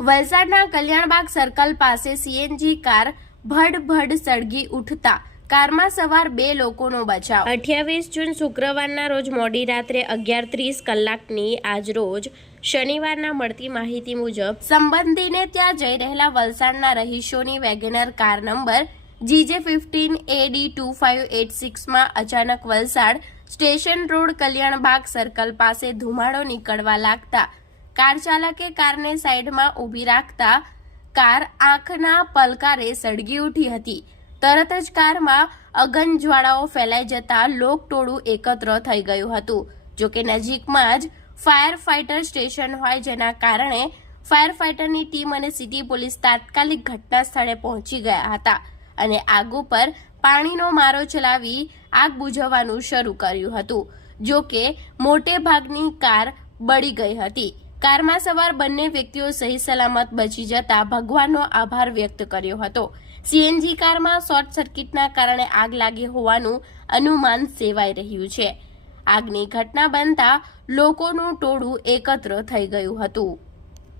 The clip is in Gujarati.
વલસાડના કલ્યાણબાગ સર્કલ પાસે સીએનજી કાર ભડ ભડ સળગી ઉઠતા કારમાં સવાર બે લોકોનો બચાવ. અઠ્યાવીસ જૂન શુક્રવારના રોજ મોડી રાત્રે અગિયાર ત્રીસ કલાકની આજ રોજ શનિવારના મળતી માહિતી મુજબ સંબંધીને ત્યાં જઈ રહેલા વલસાડના રહીશોની WagonR car number GJ fifteen AD two five eight સિક્સમાં અચાનક Valsad station road Kalyanbag circle પાસે ધુમાડો નીકળવા લાગતા કાર ચાલકે કારને સાઈડમાં ઊભી રાખતા કાર આંખના પલકારે સળગી ઉઠી હતી. તરત જ કારમાં અગન જ્વાળાઓ ફેલાઈ જતા લોકટોળું એકત્ર થઈ ગયું હતું. જોકે નજીકમાં જ ફાયર ફાઇટર સ્ટેશન હોય જેના કારણે ફાયર ફાઇટરની ટીમ અને સિટી પોલીસ તાત્કાલિક ઘટના સ્થળે પહોંચી ગયા હતા અને આગ ઉપર પાણીનો મારો ચલાવી આગ બુઝાવવાનું શરૂ કર્યું હતું. જોકે મોટે ભાગની કાર બળી ગઈ હતી. કારમાં સવાર બંને વ્યક્તિઓ સહી સલામત બચી જતા ભગવાનનો આભાર વ્યક્ત કર્યો હતો. સીએનજી કારમાં શોર્ટ સર્કિટના કારણે આગ લાગી હોવાનું અનુમાન સેવાઈ રહ્યું છે. આગની ઘટના બનતા લોકોનું ટોળું એકત્ર થઈ ગયું હતું.